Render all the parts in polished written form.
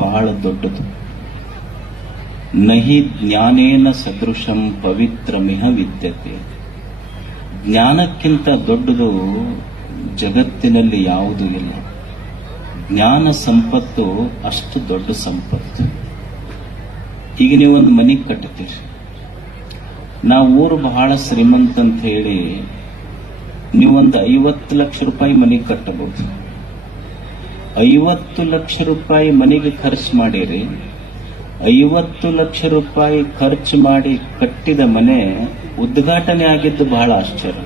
ಬಹಳ ದೊಡ್ಡದು. ನಹಿ ಜ್ಞಾನೇನ ಸದೃಶಂ ಪವಿತ್ರಮಿಹ ವಿದ್ಯತೆ. ಜ್ಞಾನಕ್ಕಿಂತ ದೊಡ್ಡದು ಜಗತ್ತಿನಲ್ಲಿ ಯಾವುದೂ ಇಲ್ಲ. ಜ್ಞಾನ ಸಂಪತ್ತು ಅಷ್ಟು ದೊಡ್ಡ ಸಂಪತ್ತು. ಈಗ ನೀವೊಂದು ಮನೆ ಕಟ್ಟುತ್ತೀರಿ. ನಾವು ಊರು ಬಹಳ ಶ್ರೀಮಂತ ಅಂತ ಹೇಳಿ ನೀವೊಂದು 50 ಲಕ್ಷ ರೂಪಾಯಿ ಮನೆ ಕಟ್ಟಬಹುದು. 50 ಲಕ್ಷ ರೂಪಾಯಿ ಮನೆಗೆ ಖರ್ಚು ಮಾಡಿರಿ. 50 ಲಕ್ಷ ರೂಪಾಯಿ ಖರ್ಚು ಮಾಡಿ ಕಟ್ಟಿದ ಮನೆ ಉದ್ಘಾಟನೆ ಆಗಿದ್ದು ಬಹಳ ಆಶ್ಚರ್ಯ.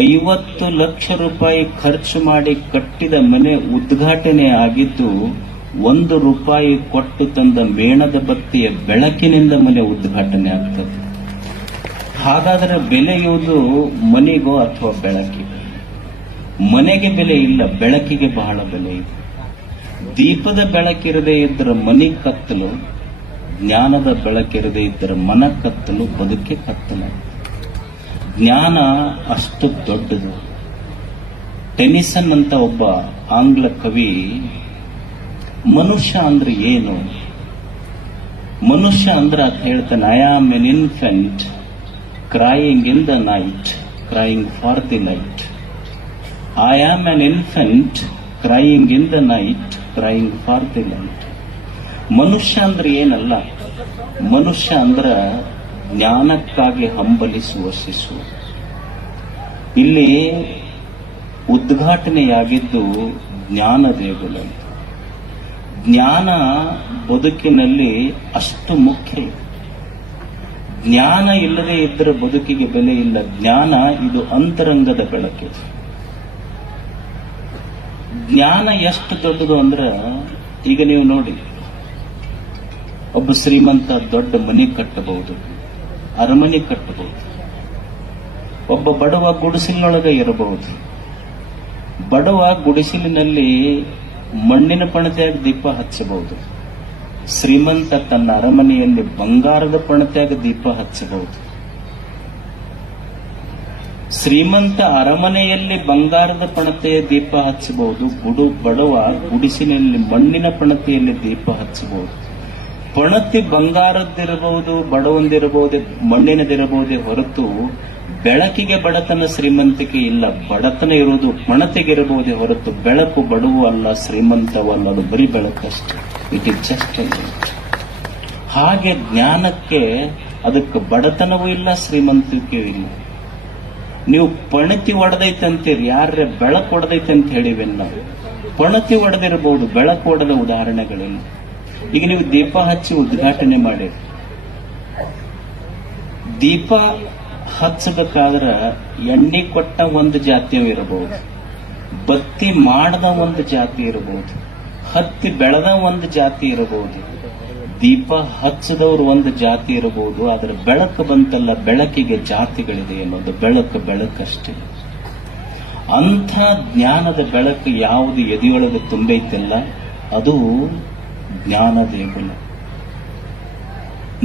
50 ಲಕ್ಷ ರೂಪಾಯಿ ಖರ್ಚು ಮಾಡಿ ಕಟ್ಟಿದ ಮನೆ ಉದ್ಘಾಟನೆ ಆಗಿದ್ದು 1 ರೂಪಾಯಿ ಕೊಟ್ಟು ತಂದ ಮೇಣದ ಬತ್ತಿಯ ಬೆಳಕಿನಿಂದ ಮನೆ ಉದ್ಘಾಟನೆ ಆಗ್ತದೆ. ಹಾಗಾದರೆ ಬೆಲೆಯುವುದು ಮನೆಗೋ ಅಥವಾ ಬೆಳಕಿಗೆ? ಮನೆಗೆ ಬೆಲೆ ಇಲ್ಲ, ಬೆಳಕಿಗೆ ಬಹಳ ಬೆಲೆ ಇದೆ. ದೀಪದ ಬೆಳಕಿರದೇ ಇದ್ದರ ಮನೆ ಕತ್ತಲು, ಜ್ಞಾನದ ಬೆಳಕಿರದೇ ಇದ್ದರ ಮನ ಕತ್ತಲು, ಬದುಕೆ ಕತ್ತಲು. ಜ್ಞಾನ ಅಷ್ಟು ದೊಡ್ಡದು. ಟೆನಿಸನ್ ಅಂತ ಒಬ್ಬ ಆಂಗ್ಲ ಕವಿ ಮನುಷ್ಯ ಅಂದ್ರೆ ಏನು, ಮನುಷ್ಯ ಅಂದ್ರೆ ಅಂತ ಹೇಳ್ತಾನೆ, I am an infant crying in the night, crying for the light. I am an infant crying in the night, crying for the light. ಮನುಷ್ಯ ಅಂದ್ರೆ ಏನಲ್ಲ, ಮನುಷ್ಯ ಅಂದ್ರ ಜ್ಞಾನಕ್ಕಾಗಿ ಹಂಬಲಿಸುವ ಶಿಶು. ಇಲ್ಲಿ ಉದ್ಘಾಟನೆಯಾಗಿದ್ದು ಜ್ಞಾನ ದೇಗುಲ. ಜ್ಞಾನ ಬದುಕಿನಲ್ಲಿ ಅಷ್ಟು ಮುಖ್ಯ. ಜ್ಞಾನ ಇಲ್ಲದೆ ಇದ್ದರೆ ಬದುಕಿಗೆ ಬೆಲೆ ಇಲ್ಲ. ಜ್ಞಾನ ಇದು ಅಂತರಂಗದ ಬೆಳಕಿದೆ. ಜ್ಞಾನ ಎಷ್ಟು ದೊಡ್ಡದು ಅಂದ್ರೆ, ಈಗ ನೀವು ನೋಡಿ, ಒಬ್ಬ ಶ್ರೀಮಂತ ದೊಡ್ಡ ಮನೆ ಕಟ್ಟಬಹುದು, ಅರಮನೆ ಕಟ್ಟಬಹುದು. ಒಬ್ಬ ಬಡವ ಗುಡಿಸಿಲೊಳಗೆ ಇರಬಹುದು. ಬಡವ ಗುಡಿಸಿಲಿನಲ್ಲಿ ಮಣ್ಣಿನ ಪಣತೆಯಾಗ ದೀಪ ಹಚ್ಚಬಹುದು. ಶ್ರೀಮಂತ ತನ್ನ ಅರಮನೆಯಲ್ಲಿ ಬಂಗಾರದ ಪಣತೆಯಾಗ ದೀಪ ಹಚ್ಚಬಹುದು. ಶ್ರೀಮಂತ ಅರಮನೆಯಲ್ಲಿ ಬಂಗಾರದ ಪಣತೆಯ ದೀಪ ಹಚ್ಚಬಹುದು. ಬಡವ ಗುಡಿಸಿನಲ್ಲಿ ಮಣ್ಣಿನ ಪಣತೆಯಲ್ಲಿ ದೀಪ ಹಚ್ಚಬಹುದು. ಪಣತಿ ಬಂಗಾರದ್ದಿರಬಹುದು, ಬಡವಂದಿರಬಹುದೇ, ಮಣ್ಣಿನದಿರಬಹುದೇ ಹೊರತು ಬೆಳಕಿಗೆ ಬಡತನ ಶ್ರೀಮಂತಿಕೆ ಇಲ್ಲ. ಬಡತನ ಇರುವುದು ಪಣತೆಗಿರಬಹುದೇ ಹೊರತು ಬೆಳಕು ಬಡವು ಅಲ್ಲ, ಶ್ರೀಮಂತವಲ್ಲ. ಅದು ಬರೀ ಬೆಳಕಷ್ಟೇ. It is just. ಹಾಗೆ ಜ್ಞಾನಕ್ಕೆ ಅದಕ್ಕೆ ಬಡತನವೂ ಇಲ್ಲ, ಶ್ರೀಮಂತಿಕೆಯೂ ಇಲ್ಲ. ನೀವು ಪಣತಿ ಒಡೆದೈತೆ ಅಂತೀರಿ, ಯಾರೇ ಬೆಳಕು ಒಡೆದೈತೆ ಅಂತ ಹೇಳಿವೆಲ್ಲ. ನಾವು ಪಣತಿ ಒಡೆದಿರಬಹುದು, ಬೆಳಕು ಒಡೆದ ಉದಾಹರಣೆಗಳಿಲ್ಲ. ಈಗ ನೀವು ದೀಪ ಹಚ್ಚಿ ಉದ್ಘಾಟನೆ ಮಾಡಿ, ದೀಪ ಹಚ್ಚಬೇಕಾದ್ರೆ ಎಣ್ಣೆ ಕೊಟ್ಟ ಒಂದು ಜಾತಿಯೂ ಇರಬಹುದು, ಬತ್ತಿ ಮಾಡದ ಒಂದು ಜಾತಿ ಇರಬಹುದು, ಹತ್ತಿ ಬೆಳೆದ ಒಂದು ಜಾತಿ ಇರಬಹುದು, ದೀಪ ಹಚ್ಚದವರು ಒಂದು ಜಾತಿ ಇರಬಹುದು. ಆದ್ರೆ ಬೆಳಕು ಬಂತಲ್ಲ, ಬೆಳಕಿಗೆ ಜಾತಿಗಳಿದೆ ಅನ್ನೋದು. ಬೆಳಕು ಬೆಳಕಷ್ಟೇ. ಅಂಥ ಜ್ಞಾನದ ಬೆಳಕು ಯಾವುದು ಎದೆಯೊಳಗೆ ತುಂಬೈತಲ್ಲ, ಅದು ಜ್ಞಾನ ದೇಗುಲ.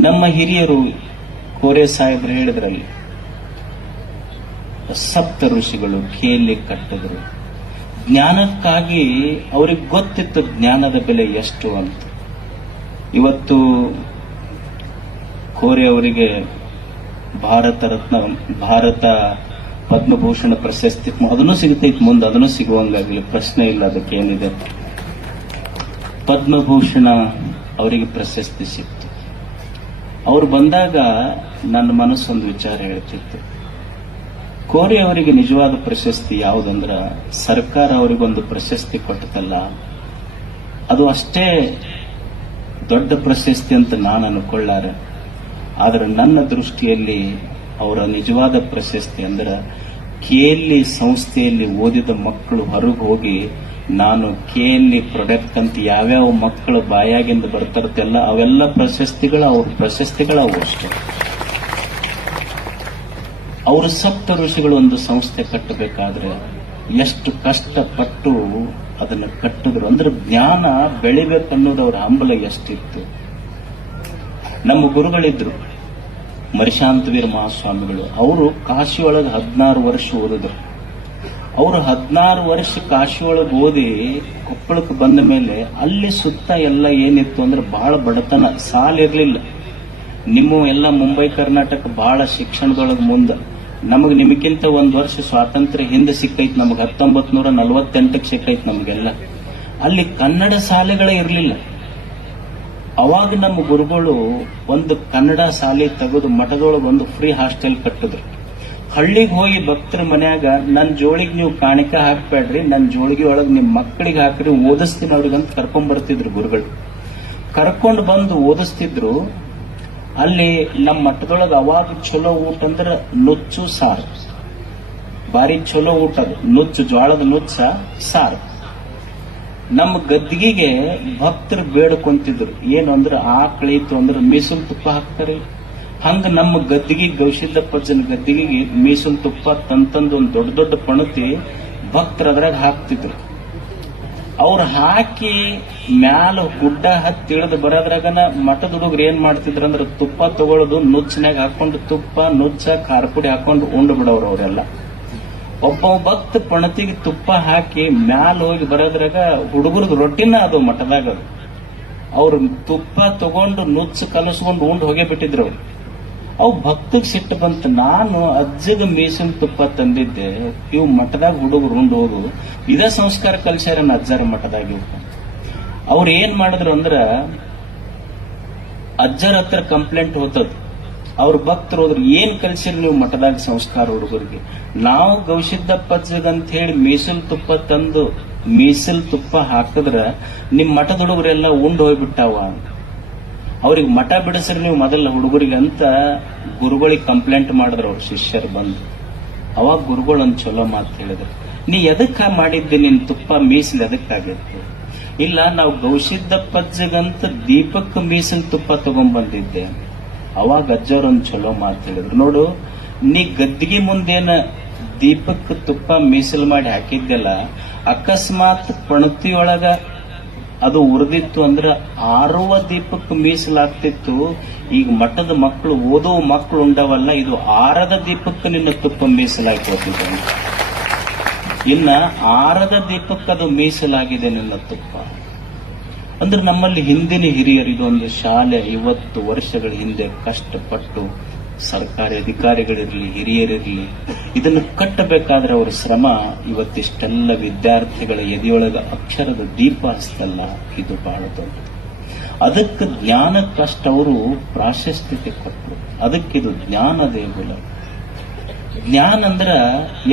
ನಮ್ಮ ಹಿರಿಯರು ಕೋರೆ ಸಾಹೇಬ್ರು ಹೇಳಿದ್ರಲ್ಲಿ, ಸಪ್ತ ಋಷಿಗಳು ಕೇಳಿ ಕಟ್ಟಿದ್ರು. ಜ್ಞಾನಕ್ಕಾಗಿ ಅವ್ರಿಗೆ ಗೊತ್ತಿತ್ತು ಜ್ಞಾನದ ಬೆಲೆ ಎಷ್ಟು ಅಂತ. ಇವತ್ತು ಕೋರೆ ಅವರಿಗೆ ಭಾರತ ಪದ್ಮಭೂಷಣ ಪ್ರಶಸ್ತಿ ಅದನ್ನು ಸಿಗುತ್ತೈತಿ, ಮುಂದೆ ಅದನ್ನು ಸಿಗುವಂಗಾಗಲಿ, ಪ್ರಶ್ನೆ ಇಲ್ಲ, ಅದಕ್ಕೇನಿದೆ. ಪದ್ಮಭೂಷಣ ಅವರಿಗೆ ಪ್ರಶಸ್ತಿ ಸಿಕ್ತು. ಅವ್ರು ಬಂದಾಗ ನನ್ನ ಮನಸ್ಸೊಂದು ವಿಚಾರ ಹೇಳ್ತಿತ್ತು. ಕೋರೆ ಅವರಿಗೆ ನಿಜವಾದ ಪ್ರಶಸ್ತಿ ಯಾವುದಂದ್ರ, ಸರ್ಕಾರ ಅವರಿಗೊಂದು ಪ್ರಶಸ್ತಿ ಕೊಟ್ಟತಲ್ಲ, ಅದು ಅಷ್ಟೇ ದೊಡ್ಡ ಪ್ರಶಸ್ತಿ ಅಂತ ನಾನು ಅನ್ಕೊಳ್ಳಾರ. ಆದ್ರೆ ನನ್ನ ದೃಷ್ಟಿಯಲ್ಲಿ ಅವರ ನಿಜವಾದ ಪ್ರಶಸ್ತಿ ಅಂದ್ರೆ, ಕೆಎಲ್ಇ ಸಂಸ್ಥೆಯಲ್ಲಿ ಓದಿದ ಮಕ್ಕಳು ಹೊರಗೆ ಹೋಗಿ, ನಾನು ಕೆಎಲ್ಇ ಪ್ರಾಡಕ್ಟ್ ಅಂತ ಯಾವ್ಯಾವ ಮಕ್ಕಳು ಬಾಯಾಗಿಂದ ಬರ್ತಿರ್ತಲ್ಲ, ಅವೆಲ್ಲ ಪ್ರಶಸ್ತಿಗಳು ಅವು ಅಷ್ಟೇ. ಅವರು ಸಪ್ತ ಋಷಿಗಳು ಒಂದು ಸಂಸ್ಥೆ ಕಟ್ಟಬೇಕಾದ್ರೆ ಎಷ್ಟು ಕಷ್ಟಪಟ್ಟು ಅದನ್ನು ಕಟ್ಟಿದ್ರು ಅಂದ್ರೆ, ಜ್ಞಾನ ಬೆಳಿಬೇಕನ್ನೋದು ಅವರ ಹಂಬಲ ಎಷ್ಟಿತ್ತು. ನಮ್ಮ ಗುರುಗಳಿದ್ರು ಮರಿಶಾಂತವೀರ ಮಹಾಸ್ವಾಮಿಗಳು. ಅವರು ಕಾಶಿ ಒಳಗೆ 16 ವರ್ಷ ಓದಿದ್ರು. ಅವರು 16 ವರ್ಷ ಕಾಶಿ ಒಳಗೆ ಓದಿ ಕೊಪ್ಪಳಕ್ಕೆ ಬಂದ ಮೇಲೆ ಅಲ್ಲಿ ಸುತ್ತ ಎಲ್ಲ ಏನಿತ್ತು ಅಂದ್ರೆ ಬಹಳ ಬಡತನ, ಸಾಲ ಇರ್ಲಿಲ್ಲ. ನಿಮ್ಮ ಎಲ್ಲ ಮುಂಬೈ ಕರ್ನಾಟಕ ಬಹಳ ಶಿಕ್ಷಣದೊಳಗೆ ಮುಂದೆ. ನಮಗ್ ನಿಮಗಿಂತ 1 ವರ್ಷ ಸ್ವಾತಂತ್ರ್ಯ ಹಿಂದೆ ಸಿಕ್ಕೈತ್, ನಮಗ್ 1948ಕ್ಕೆ ಸಿಕ್ಕೈತ್ ನಮಗೆಲ್ಲ. ಅಲ್ಲಿ ಕನ್ನಡ ಶಾಲೆಗಳೇ ಇರ್ಲಿಲ್ಲ. ಅವಾಗ ನಮ್ಮ ಗುರುಗಳು ಒಂದು ಕನ್ನಡ ಶಾಲೆ ತೆಗೆದು ಮಠದೊಳಗೆ ಒಂದು ಫ್ರೀ ಹಾಸ್ಟೆಲ್ ಕಟ್ಟಿದ್ರು. ಹಳ್ಳಿಗೆ ಹೋಗಿ ಭಕ್ತರ ಮನ್ಯಾಗ ನನ್ನ ಜೋಳಿಗೆ ನೀವು ಕಾಣಿಕೆ ಹಾಕ್ಬೇಡ್ರಿ, ನನ್ನ ಜೋಳಿಗೆ ಒಳಗೆ ನಿಮ್ ಮಕ್ಕಳಿಗೆ ಹಾಕ್ರಿ, ಓದಿಸ್ತೀನಿ ಅವ್ರಿಗಂತ ಕರ್ಕೊಂಡ್ ಬರ್ತಿದ್ರು ಗುರುಗಳು. ಕರ್ಕೊಂಡು ಬಂದು ಓದಿಸ್ತಿದ್ರು. ಅಲ್ಲಿ ನಮ್ಮ ಮಠದೊಳಗೆ ಅವಾಗ ಚಲೋ ಊಟ ಅಂದ್ರೆ ನುಚ್ಚು ಸಾರು, ಬಾರಿ ಚಲೋ ಊಟ ಅದು. ನುಚ್ಚು, ಜ್ವಾಳದ ನುಚ್ಚ ಸಾರು. ನಮ್ಮ ಗದ್ದಿಗೆ ಭಕ್ತರು ಬೇಡ್ಕೊಂತಿದ್ರು. ಏನು ಅಂದ್ರೆ ಆಕಳೀತು ಅಂದ್ರೆ ಮೀಸಲು ತುಪ್ಪ ಹಾಕ್ತಾರೆ. ಹಂಗ ನಮ್ಮ ಗದ್ದಿಗೆ ಗವಿಸಿದ್ದಪ್ಪಜ್ಜನ ಗದ್ದಿಗೆ ಮೀಸಲು ತುಪ್ಪ ತಂತಂದು ಒಂದು ದೊಡ್ಡ ದೊಡ್ಡ ಪಣತಿ ಭಕ್ತರು ಅದ್ರಾಗ ಹಾಕ್ತಿದ್ರು. ಅವ್ರು ಹಾಕಿ ಮ್ಯಾಲ ಗುಡ್ಡ ಹತ್ತಿ ಇಳಿದು ಬರೋದ್ರಾಗನ ಮಠದ ಹುಡುಗರು ಏನ್ ಮಾಡ್ತಿದ್ರು ಅಂದ್ರೆ ತುಪ್ಪ ತಗೊಳ್ಳೋದು, ನುಚ್ಚಿನಾಗ ಹಾಕೊಂಡು ತುಪ್ಪ, ನುಚ್ಚ, ಖಾರ ಪುಡಿ ಹಾಕೊಂಡು ಉಂಡು ಬಿಡೋರು ಅವರೆಲ್ಲ. ಒಬ್ಬ ಭಕ್ತ ಪಣತಿಗೆ ತುಪ್ಪ ಹಾಕಿ ಮ್ಯಾಲ ಹೋಗಿ ಬರೋದ್ರಾಗ ಹುಡುಗರದು ರೊಟ್ಟಿನ ಅದು ಮಠದಾಗ. ಅವ್ರು ತುಪ್ಪ ತಗೊಂಡು ನುಚ್ಚು ಕಲಸ್ಕೊಂಡು ಉಂಡು ಹೋಗೇ ಬಿಟ್ಟಿದ್ರು. ಅವು ಭಕ್ತಗ್ ಸಿಟ್ಟು ಬಂತು. ನಾನು ಅಜ್ಜಗ ಮೀಸಿನ ತುಪ್ಪ ತಂದಿದ್ದೆ, ಇವು ಮಠದಾಗ ಹುಡುಗರು ಉಂಡು ಹೋಗು, ಇದೇ ಸಂಸ್ಕಾರ ಕಲ್ಸ್ಯಾರ ಅಜ್ಜಾರ ಮಠದಾಗ. ಅವ್ರು ಏನ್ ಮಾಡಿದ್ರು ಅಂದ್ರ ಅಜ್ಜರ ಹತ್ರ ಕಂಪ್ಲೇಂಟ್ ಹೋತದ. ಅವ್ರ ಭಕ್ತರು ಹೋದ್ರು, ಏನ್ ಕಲ್ಸಿರಿ ನೀವು ಮಠದಾಗ ಸಂಸ್ಕಾರ ಹುಡುಗರಿಗೆ? ನಾವು ಗವಿಸಿದ್ದಪ್ಪಜ್ಜಗ ಅಂತ ಹೇಳಿ ಮೀಸಲ್ ತುಪ್ಪ ತಂದು ಮೀಸಲ್ ತುಪ್ಪ ಹಾಕಿದ್ರ ನಿಮ್ ಮಠದ ಹುಡುಗರೆಲ್ಲ ಉಂಡು ಹೋಗ್ಬಿಟ್ಟಾವ. ಅವ್ರಿಗೆ ಮಠ ಬಿಡಿಸ್ರಿ ನೀವು ಮೊದಲ ಹುಡುಗರಿಗೆ ಅಂತ ಗುರುಗಳಿಗೆ ಕಂಪ್ಲೇಂಟ್ ಮಾಡಿದ್ರು ಅವ್ರ ಶಿಷ್ಯರು ಬಂದು. ಅವಾಗ ಗುರುಗಳು ಒಂದ್ ಚಲೋ ಮಾತು ಹೇಳಿದ್ರು, ನೀ ಎದಕ್ಕ ಮಾಡಿದ್ದೆ ನಿನ್ ತುಪ್ಪ ಮೀಸಲು ಎದಕ್ಕಾಗತ್ತೆ? ಇಲ್ಲ, ನಾವು ಗವಿಸಿದ್ದಪ್ಪಜ್ಜಗಂತ ದೀಪಕ್ ಮೀಸಲ್ ತುಪ್ಪ ತಗೊಂಡ್ ಬಂದಿದ್ದೆ. ಅವಾಗ ಅಜ್ಜವ್ರೊಂದ್ ಚಲೋ ಮಾತು ಹೇಳಿದ್ರು, ನೋಡು ನೀ ಗದ್ದಿಗೆ ಮುಂದೇನ ದೀಪಕ್ ತುಪ್ಪ ಮೀಸಲು ಮಾಡಿ ಹಾಕಿದ್ದೆಲ್ಲ, ಅಕಸ್ಮಾತ್ ಪಣತಿಯೊಳಗ ಅದು ಉರಿದಿತ್ತು ಅಂದ್ರ 6 ದೀಪಕ್ ಮೀಸಲಾಗ್ತಿತ್ತು. ಈಗ ಮಠದ ಮಕ್ಕಳು, ಓದೋ ಮಕ್ಕಳು ಉಂಡವಲ್ಲ, ಇದು 6 ದೀಪಕ್ಕೆ ನಿನ್ನ ತುಪ್ಪ ಮೀಸಲಾಗಿತ್ತು. ಇನ್ನ 6 ದೀಪಕ್ಕೆ ಅದು ಮೀಸಲಾಗಿದೆ ನಿನ್ನ ತುಪ್ಪ. ಅಂದ್ರೆ ನಮ್ಮಲ್ಲಿ ಹಿಂದಿನ ಹಿರಿಯರು, ಇದೊಂದು ಶಾಲೆ 50 ವರ್ಷಗಳ ಹಿಂದೆ ಕಷ್ಟಪಟ್ಟು ಸರ್ಕಾರಿ ಅಧಿಕಾರಿಗಳಿರ್ಲಿ, ಹಿರಿಯರಿರ್ಲಿ, ಇದನ್ನು ಕಟ್ಟಬೇಕಾದ್ರೆ ಅವರ ಶ್ರಮ ಇವತ್ತಿಷ್ಟೆಲ್ಲ ವಿದ್ಯಾರ್ಥಿಗಳ ಎದೆಯೊಳಗ ಅಕ್ಷರದ ದೀಪ ಹಸ್ತಲ್ಲ, ಇದು ಬಹಳ ದೊಡ್ಡದು. ಅದಕ್ಕೆ ಜ್ಞಾನಕ್ಕಷ್ಟು ಅವರು ಪ್ರಾಶಸ್ತ್ಯತೆ ಕೊಟ್ಟರು. ಅದಕ್ಕಿದು ಜ್ಞಾನ ದೇಗುಲ. ಜ್ಞಾನ ಅಂದ್ರ